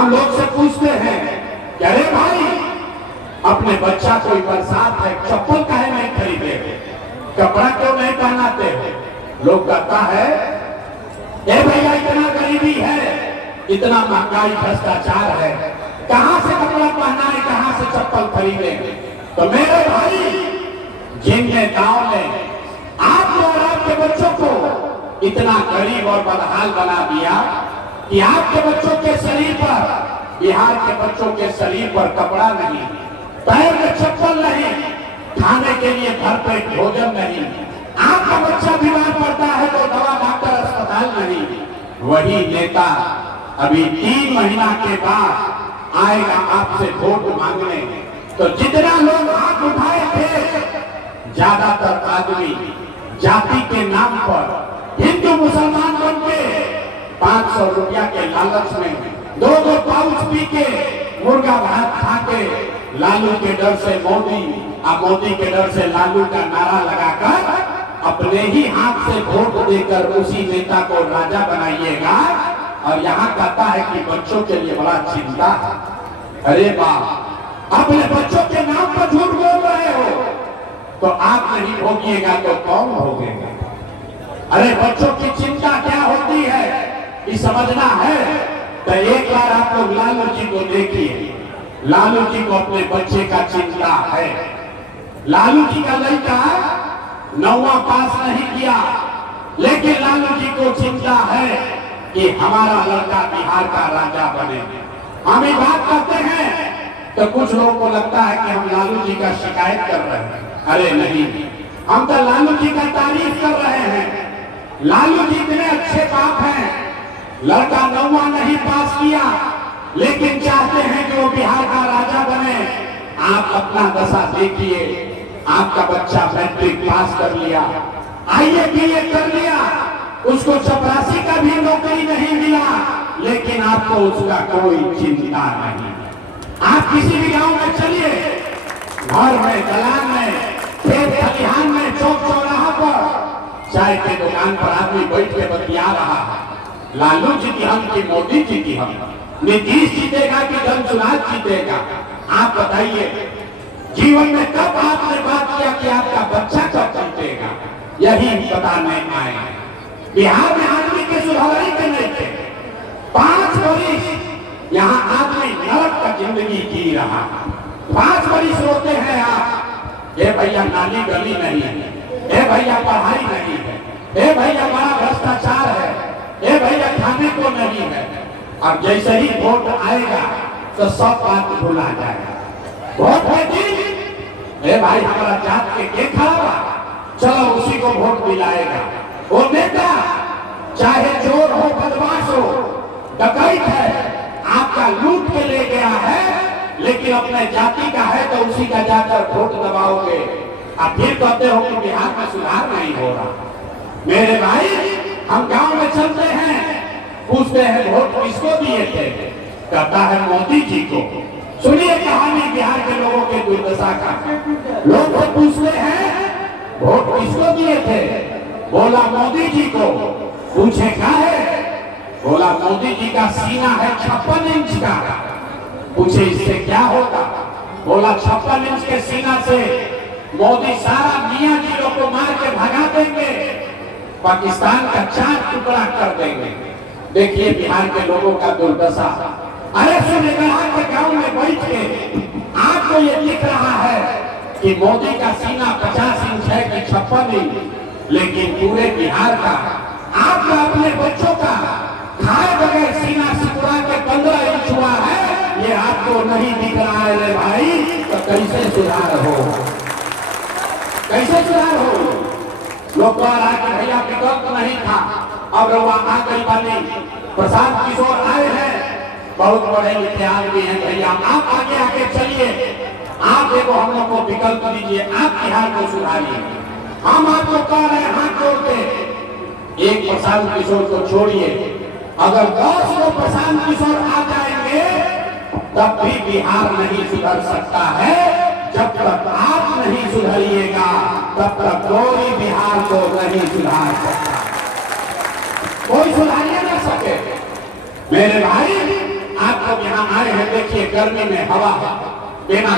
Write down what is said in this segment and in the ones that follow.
हम लोग से पूछते हैं कि अरे भाई अपने बच्चा कोई बरसात है चप्पल काहे नहीं खरीदे, कपड़ा क्यों नहीं पहनाते हो। लोग कहता है ए भैया इतना गरीबी है, इतना महंगाई भ्रष्टाचार है, कहां से कपड़ा पहनाए, कहां से चप्पल खरीदे। तो मेरे भाई जिन नेताओं ने आप और आपके बच्चों को इतना गरीब और बदहाल बना दिया कि आपके बच्चों के शरीर पर, बिहार के बच्चों के शरीर पर कपड़ा नहीं, पैर में चप्पल नहीं, खाने के लिए भरपेट भोजन नहीं, आपका बच्चा बीमार पड़ता है तो दवा डॉक्टर अस्पताल नहीं। वही नेता अभी 3 महीना के बाद आएगा आपसे वोट मांगने। तो जितना लोग हाथ उठाए थे, ज्यादातर आदमी जाति के नाम पर हिंदू मुसलमान बन के 500 रुपया के लालच में 2 पाउच पी के मुर्गा भात खा के लालू के डर से मोदी और मोदी के डर से लालू का नारा लगाकर अपने ही हाथ से वोट देकर उसी नेता को राजा बनाइएगा। और यहाँ कहता है कि बच्चों के लिए बड़ा चिंता है। अरे बाप, अपने बच्चों के नाम पर झूठ बोल रहे हो तो आप नहीं भोगिएगा तो कौन भोगेगा। अरे बच्चों की चिंता क्या होती है ये समझना है तो एक बार आप लोग लालू जी को देखिए। लालू जी को अपने बच्चे का चिंता है। लालू जी का लड़का 9वां पास नहीं किया, लेकिन लालू जी को चिंता है कि हमारा लड़का बिहार का राजा बने। हम ये बात करते हैं तो कुछ लोगों को लगता है कि हम लालू जी का शिकायत कर रहे हैं। अरे नहीं, हम तो लालू जी का तारीफ कर रहे हैं। लालू जी इतने अच्छे बाप हैं, लड़का 9वां नहीं पास किया लेकिन चाहते हैं कि वो बिहार का राजा बने। आप अपना दशा देखिए, आपका बच्चा मैट्रिक पास कर लिया, आईए बीए कर लिया, उसको चपरासी का भी नौकरी नहीं मिला, लेकिन आपको उसका कोई चिंता नहीं। आप किसी भी गांव में चलिए, घर में, दलान में, खेत खलिहान में, चौक चौराहा पर, चाय के दुकान पर आदमी बैठ के बतिया रहा है लालू जी की हम कि मोदी जी की हम, नीतीश जीतेगा कि धनसुराज जीतेगा। आप बताइए जीवन में कब आपने बात किया कि आपका बच्चा कब जीतेगा, यही बताने आए। बिहार में आदमी के सुधारी के नहीं थे। 5 वर्ष यहाँ आदमी नरक का जिंदगी जी रहा। 5 वर्ष रोते हैं आप, ए भैया नाली गली नहीं है, ए भैया पढ़ाई नहीं है, ए भैया बड़ा भ्रष्टाचार है, ए भैया खाने को नहीं है। और जैसे ही वोट आएगा तो सब बात भुला जाएगा। वोट है कि ए भाई हमारा जात के खड़ा हुआ, चलो उसी को वोट दिलाएगा। वो नेता चाहे चोर हो, बदमाश हो, डकैत है, आपका लूट के ले गया है, लेकिन अपने जाति का है तो उसी का जाकर वोट दबाओगे। आप फिर कहते हो कि बिहार में सुधार नहीं हो रहा। मेरे भाई, हम गांव में चलते हैं, पूछते हैं वोट किसको दिए थे, कहता है मोदी जी को। सुनिए कहानी बिहार के लोगों के दुर्दशा का। लोग तो पूछते हैं वोट किसको दिए थे, बोला मोदी जी को। पूछे क्या है, बोला मोदी जी का सीना है 56 इंच का। पूछे इससे क्या होगा, बोला 56 इंच के सीना से मोदी सारा मियां जी लोग को मार के भगा देंगे, पाकिस्तान का 4 टुकड़ा कर देंगे। देखिए बिहार के लोगों का दुर्दशा। अरे सूर्यग्रह के गांव में बैठ के आपको ये दिख रहा है कि मोदी का सीना 50 इंच है कि 56 इंच, लेकिन पूरे बिहार का आपका अपने बच्चों का खाए बगैर सीना सिकुड़ा के 15 इंच हुआ है, ये आपको नहीं दिख रहा है रे भाई। तो कैसे सुधार हो, कैसे सुधार हो। लोग कह रहा कि भैया विकल्प नहीं था, अब रवा आ गई बनी। प्रशांत किशोर आए हैं, बहुत बड़े लिखे आदमी हैं भैया, आप आगे आगे चलिए, आप देखो हम लोग को विकल्प दीजिए, आप बिहार को सुधारिए। हम आपको कह रहे हैं हाथ जोड़ के, एक प्रशांत किशोर को छोड़िए, अगर 10 लोग प्रशांत किशोर आ जाएंगे तब भी बिहार नहीं सुधर सकता है। जब तक आप नहीं सुधरिएगा तब तक कोई बिहार को नहीं सुधार सकता, कोई सुधारिए ना सके। मेरे भाई, आपको बिहार देखिए गर्मी में हवा बिना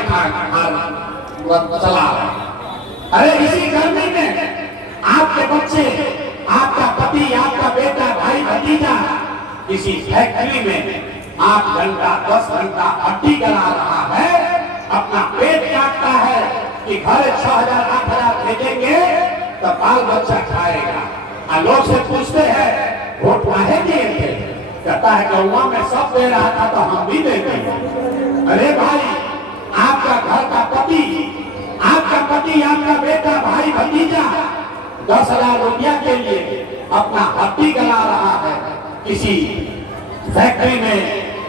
चला रहे। अरे इसी गर्मी में आपके बच्चे, आपका पति, आपका बेटा, भाई, भतीजा किसी फैक्ट्री में 8 घंटा 10 घंटा हड्डी गला रहा है, अपना पेट काटता है कि घर 6,000 8,000 भेजेंगे तो बाल बच्चा खाएगा। और लोग से पूछते हैं वोट काहे दिए थे, कहता है गौवा में सब दे रहा था तो हम भी देते। अरे भाई, आपका घर का पति, आपका बेटा, भाई, भतीजा 10,000 रुपया के लिए अपना हड्डी गला रहा है, किसी फैक्ट्री में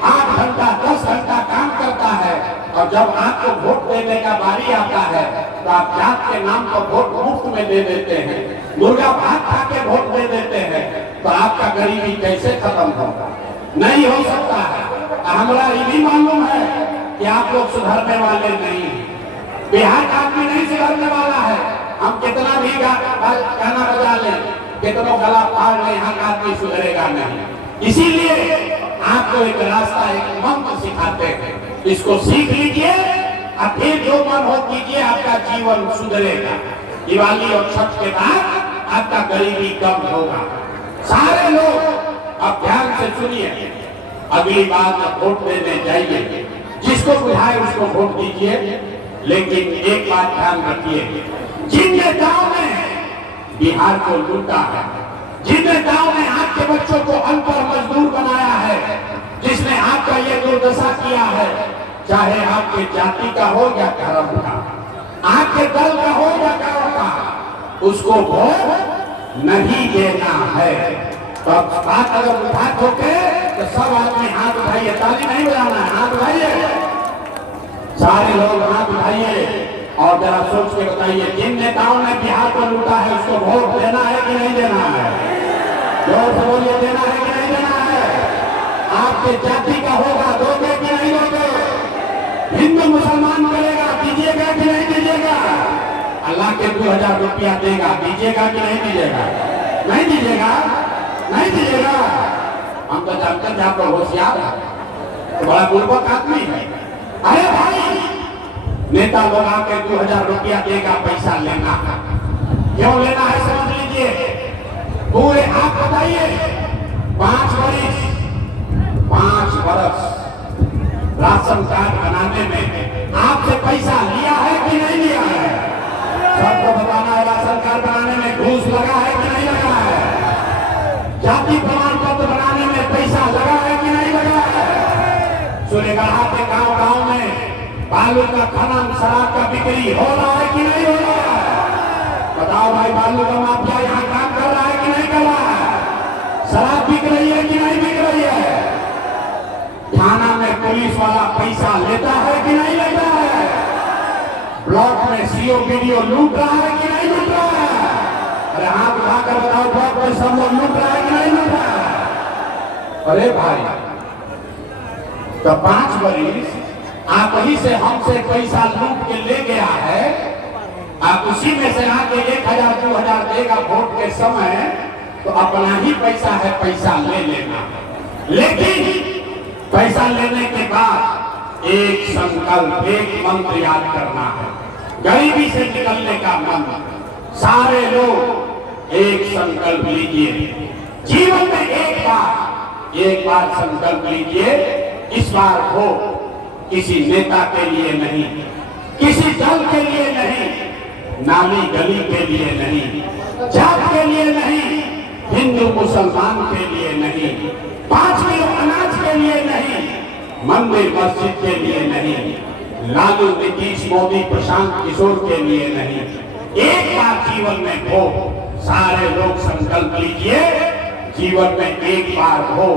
8 घंटा 10 घंटा काम करता है, और जब आपको वोट देने का बारी आता है तो आप जात के नाम पर वोट मुफ्त में दे देते हैं, मुर्गा भात खा के वोट दे देते हैं, तो आपका गरीबी कैसे खत्म होगा? नहीं हो सकता है। हमारा ये भी मालूम है कि आप लोग सुधरने वाले नहीं हैं। बिहार का आदमी नहीं सुधरने वाला है। हम कितना भी गाना बजा लें, कितना गला फाड़ लें, यहाँ का आदमी सुधरेगा नहीं। इसीलिए आपको एक रास्ता, एक मंत्र सिखाते हैं, इसको सीख लीजिए और फिर जो मन हो कीजिए, आपका जीवन सुधरेगा। दिवाली और छठ के बाद आपका गरीबी कम होगा। सारे लोग अब ध्यान से सुनिए, अगली बार जब वोट देने जाइए, जिसको बुझाए उसको वोट दीजिए, लेकिन एक बात ध्यान रखिए, जिन नेताओं ने बिहार को लूटा है, जिन नेताओं ने आपके बच्चों को अनपढ़ मजदूर बनाया है, जिसने आपका ये दुर्दशा किया है, चाहे आपके जाति का हो या धर्म का, आपके दल का हो या गांव का, उसको वोट नहीं देना है। तो अब बात अगर उठात होके तो सब आदमी हाथ उठाइए, ताली नहीं बजाना है, हाथ उठाइए, सारे लोग हाथ उठाइए और जरा सोच के बताइए, जिन नेताओं ने बिहार को लूटा है उसको वोट देना है कि नहीं देना है? जोर से बोलिए, देना है कि नहीं देना है? आपके जाति का होगा, दोगे कि नहीं दोगे? हिंदू मुसलमान करेगा, दीजिएगा कि नहीं दीजिएगा? अल्लाह के 2,000 रुपया देगा, दीजिएगा कि नहीं दीजिएगा? नहीं दीजिएगा, नहीं दीजिएगा। हम तो जानते हैं आप लोग होशियार है, तो बड़ा बुर्बक आदमी है। अरे भाई, नेता लोग आके 2,000 रुपया देगा, पैसा लेना, क्यों लेना है समझ लीजिए। पूरे आप बताइए, 5 बरस राशन कार्ड बनाने में आपसे पैसा लिया है कि नहीं लिया है? सबको बताना है, राशन कार्ड बनाने में घूस लगा है कि नहीं लगा है? जाति प्रमाण पत्र बनाने में पैसा लगा है कि नहीं लगा है? सूर्यगढ़ा के गांव में बालू का खनन, शराब का बिक्री हो रहा है कि नहीं हो रहा है? बताओ भाई, बालू का माफिया यहाँ काम कर रहा है कि नहीं कर रहा है? शराब बिक रही है कि नहीं बिक रही है? थाना में पुलिस वाला पैसा लेता है कि नहीं लेता है? ब्लॉक में सीओ वीडियो लूट रहा है कि नहीं लूट रहा है? अरे हाथ उठाकर बताओ, ब्लॉक में सब लोग लूट रहा है कि नहीं लूट रहा है? अरे भाई, तो 5 बरिस आप ही से हमसे पैसा लूट के ले गया है, आप उसी में से आके 1,000 2,000 देगा वोट के समय, तो अपना ही पैसा है, पैसा ले लेना। लेकिन पैसा लेने के बाद एक संकल्प, एक मंत्र याद करना है, गरीबी से निकलने का मंत्र। सारे लोग एक संकल्प लीजिए, जीवन में एक बार संकल्प लीजिए, इस बार हो किसी नेता के लिए नहीं, किसी दल के लिए नहीं, नाली गली के लिए नहीं, जात के लिए नहीं, हिंदू मुसलमान के लिए नहीं, 5 किलो अनाज के लिए नहीं, मंदिर मस्जिद के लिए नहीं, लालू नीतीश मोदी प्रशांत किशोर के लिए नहीं। एक बार जीवन में हो, सारे लोग संकल्प लीजिए, जीवन में एक बार हो,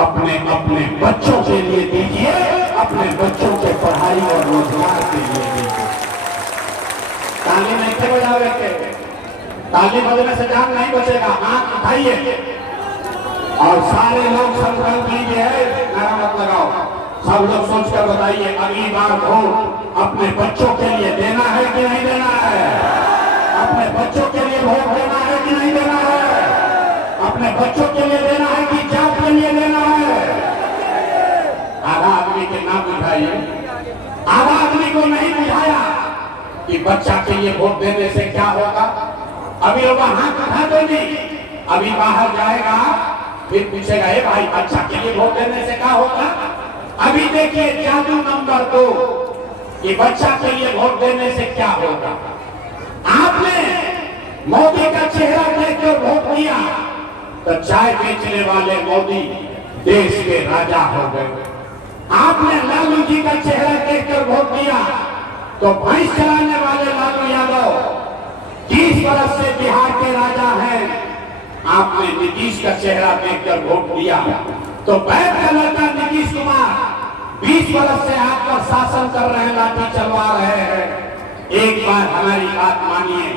अपने अपने बच्चों के लिए दीजिए, अपने बच्चों के पढ़ाई और रोजगार के लिए दीजिए। ताली नहीं थे बजावे के, ताली बजने से जान नहीं बचेगा। हाथ उठाइए और सारे लोग संकल्प लीजिए, नारा मत लगाओ, सब लोग सोचकर बताइए, अगली बार वोट अपने बच्चों के लिए देना है कि नहीं देना है? अपने बच्चों के लिए वोट देना है कि नहीं देना है? अपने बच्चों के लिए देना है कि जात के लिए देना है? आधा आदमी आदमी के ना बुझाइए, आधा आदमी को नहीं बुझाया कि बच्चा के लिए वोट देने से क्या होगा। अभी लोग हाथ उठा देंगे, अभी बाहर जाएगा फिर पूछेगा ए भाई बच्चा के लिए वोट देने से क्या होगा। अभी देखिए जादू नंबर 2 कि बच्चा के लिए वोट देने से क्या होगा। आपने मोदी का चेहरा देखकर वोट दिया तो चाय बेचने वाले मोदी देश के राजा हो गए। आपने लालू जी का चेहरा देखकर वोट दिया तो भैंस चलाने वाले लालू यादव 30 वर्ष से बिहार के राजा हैं। आपने नीतीश का चेहरा देखकर वोट दिया तो बैठ का लड़का नीतीश कुमार 20 वर्ष से आप पर शासन कर रहे हैं, लाठी चलवा रहे हैं। एक बार हमारी बात मानिए,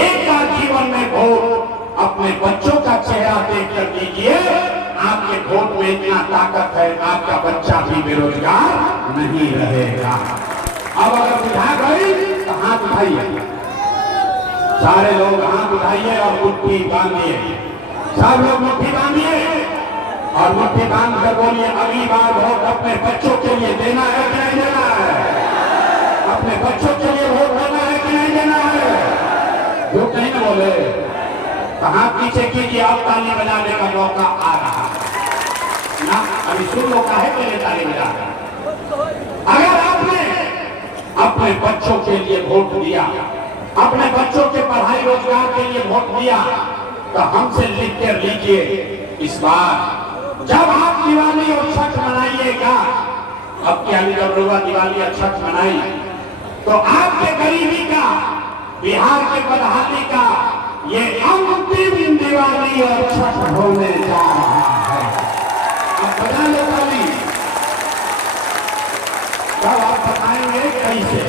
एक बार जीवन में वोट अपने बच्चों का चेहरा देखकर दीजिए। आपके वोट में इतना ताकत है, आपका बच्चा भी बेरोजगार नहीं रहेगा। अब अगर बुझा गई तो हाथ उठाइए, सारे लोग हाथ उठाइए और मुट्ठी बांधिए। सब लोग मुट्ठी बांधिए और मुट्ठी बांध कर बोलिए अगली बार वोट अपने बच्चों के लिए देना है कि नहीं देना है। अपने बच्चों के लिए वोट देना है कि नहीं देना है। जो कहीं ना बोले तो हाथ पीछे कीजिए, अब ताली बजाने का मौका आ रहा है ना। अभी सुन लो काहे के लिए ताली बजा रहे हैं। अगर आपने अपने बच्चों के लिए वोट दिया, अपने बच्चों के पढ़ाई रोजगार के लिए वोट दिया तो हमसे लिख कर लीजिए इस बार जब आप दिवाली और छठ मनाइएगा, अब क्या जब रुआ दिवाली और छठ मनाई तो आपके गरीबी का, बिहार के बदहाली का ये अंतिम दिवाली और छठ होने जा रहा है। अब बता लो ताली, तब आप बताएंगे कैसे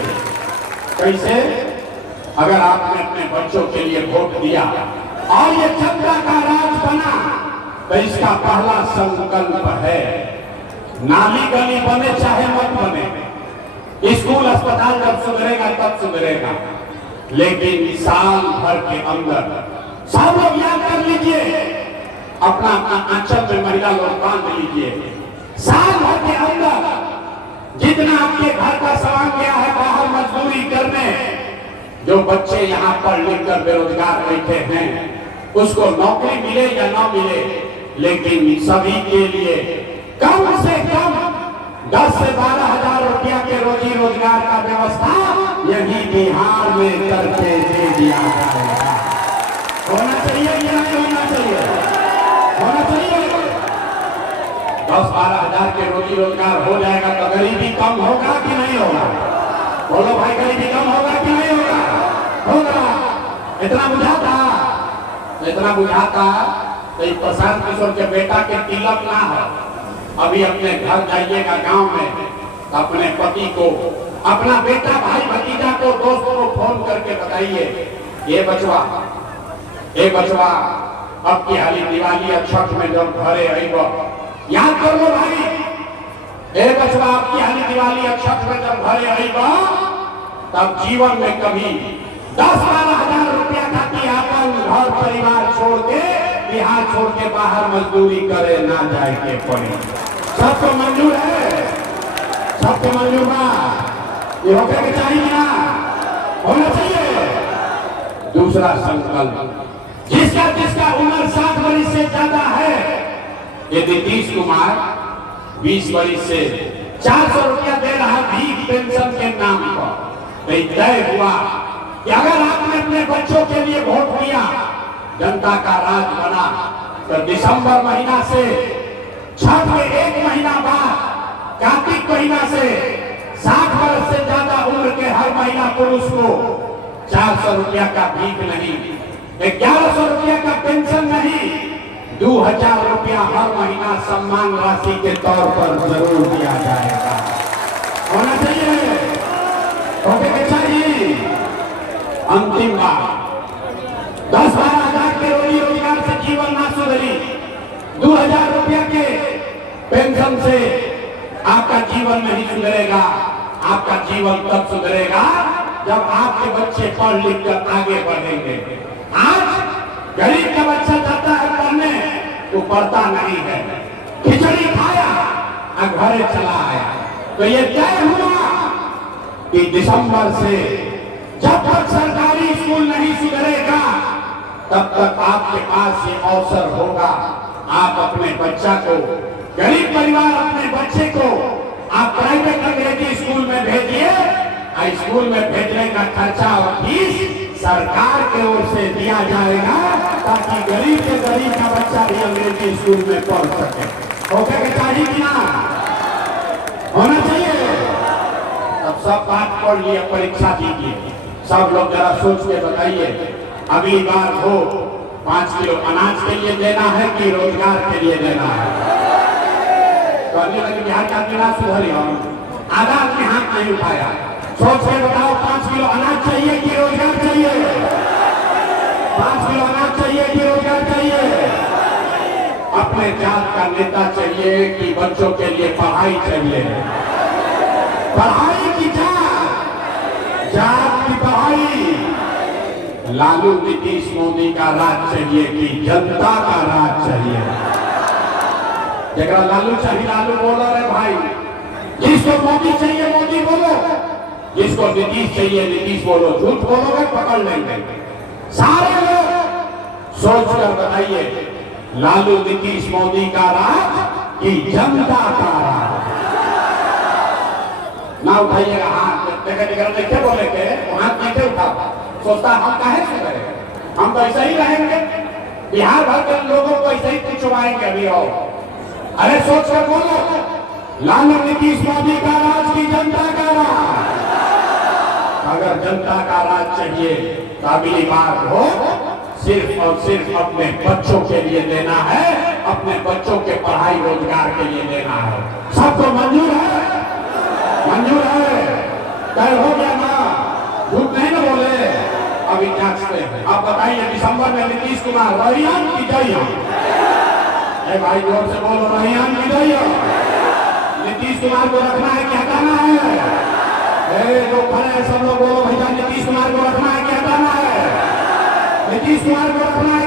कैसे। अगर आपने अपने बच्चों के लिए वोट दिया और ये जनता का राज बना तो इसका पहला संकल्प है, नाली गली बने चाहे मत बने, स्कूल अस्पताल जब सुधरेगा तब सुधरेगा, लेकिन साल भर के अंदर सब लोग याद कर लीजिए, अपना अपना आंचल में महिला लोग बांध लीजिए, साल भर के अंदर जितना आपके घर का सामान गया है बाहर मजदूरी करने, जो बच्चे यहाँ पढ़ लिख कर बेरोजगार बैठे हैं उसको नौकरी मिले या ना मिले, लेकिन सभी के लिए कम से कम 10 से 12 हजार रुपया के रोजी रोजगार का व्यवस्था यही बिहार में करके दे दिया जाएगा। होना चाहिए या नहीं होना चाहिए? होना चाहिए। 10-12 हजार के रोजी रोजगार हो जाएगा तो गरीबी कम होगा कि नहीं होगा? बोलो भाई, गरीबी कम होगा कि नहीं होगा? होगा। इतना बुझाता, इतना बुझाता तो प्रशांत किशोर के बेटा के तिलक ना हो, अभी अपने घर जाइएगा गांव में, अपने पति को, अपना बेटा भाई भतीजा को, दोस्त को फोन करके बताइए ये बचवा अब की हाली दिवाली और छठ में जब घरे आएगा याद कर लो भाई, ए बचवा अब की हाली दिवाली और छठ में जब घरे आएगा तब जीवन में कभी 10-12 हजार रुपया खाती अपन घर परिवार छोड़ के, बिहार छोड़ के बाहर मजदूरी करे ना जाए के पड़े। सबको मंजूर है? सबको मंजूर ना? ये होकर के चाहिए ना? होना चाहिए। दूसरा संकल्प, जिसका उम्र 60 वर्ष से ज्यादा है, ये नीतीश कुमार 20 वर्ष से 400 रुपया दे रहा भीख पेंशन के नाम पर, तय हुआ कि अगर आपने अपने बच्चों के लिए वोट दिया, जनता का राज बना तो दिसंबर महीना से छठ के 1 महीना बाद कार्तिक महीना से 60 वर्ष से ज्यादा उम्र के हर महिला पुरुष को 400 रुपया का भीख नहीं, 1100 रुपया का पेंशन नहीं, 2000 रुपया हर महीना सम्मान राशि के तौर पर जरूर दिया जाएगा। होना चाहिए, होने चाहिए। अंतिम बात, 10-12 हजार के रोजी रोजगार से जीवन ना सुधरी, 2000 रुपया के पेंशन से आपका जीवन नहीं सुधरेगा। आपका जीवन तब सुधरेगा जब आपके बच्चे पढ़ लिख कर आगे बढ़ेंगे। आज गरीब का बच्चा जाता है पढ़ने तो पढ़ता नहीं है, खिचड़ी खाया और घरे चला आया। तो ये तय हुआ कि दिसंबर से जब तक सरकारी स्कूल नहीं सुधरेगा तब तक आपके पास ये अवसर होगा। आप अपने बच्चा को, गरीब परिवार अपने बच्चे को आप प्राइवेट अंग्रेजी स्कूल में भेजिए। स्कूल में भेजने का खर्चा और फीस सरकार की ओर से दिया जाएगा ताकि गरीब से गरीब का बच्चा भी अंग्रेजी स्कूल में पढ़ सके। होके के चाहिए कि ना होना चाहिए? अब सब बात पढ़ लिए, परीक्षा दीजिए। सब लोग जरा सोच के बताइए, अगली बार हो 5 किलो अनाज के लिए देना है कि रोजगार के लिए देना है? तो अन्य लगे बिहार का बिना सुधरी हम आधा अपने हाथ नहीं उठाया। सोच के बताओ, 5 किलो अनाज चाहिए कि रोजगार चाहिए? 5 किलो अनाज चाहिए कि रोजगार चाहिए? अपने जात का नेता चाहिए कि बच्चों के लिए पढ़ाई चाहिए? पढ़ाई की जात की पढ़ाई। लालू नीतीश मोदी का राज चाहिए कि जनता का राज चाहिए? जरा लालू चाहिए लालू बोलो रे भाई, जिसको मोदी चाहिए मोदी बोलो, जिसको नीतीश चाहिए नीतीश बोलो। झूठ बोलोगे पकड़ लेंगे। सारे लोग सोच कर बताइए, लालू नीतीश मोदी का राज कि जनता का राज? ना उठाइएगा हाथ, देखे बोले के हाथ नहीं उठाओ। सोचता हम काहे से रहे, हम तो ऐसे ही रहेंगे, बिहार भर के लोगों को ऐसे ही पूछवाएंगे अभी। और अरे सोच कर बोलो, लालू नीतीश मोदी का राज की जनता का राज? अगर जनता का राज चाहिए तो अगली बार हो सिर्फ और सिर्फ अपने बच्चों के लिए देना है, अपने बच्चों के पढ़ाई रोजगार के लिए देना है। सबको मंजूर है? मंजूर है? तय हो गया ना? झूठ नहीं ना बोले। अभी जांचते हैं। आप बताइए, दिसंबर में नीतीश कुमार रहियान की जइया? भाई जोर से बोलो, रहियान की जइया? नीतीश कुमार को रखना है कि हटाना है? जो खड़े हैं सब लोग बोलो भैया, नीतीश कुमार को रखना है कि हटाना है? नीतीश कुमार को रखना है।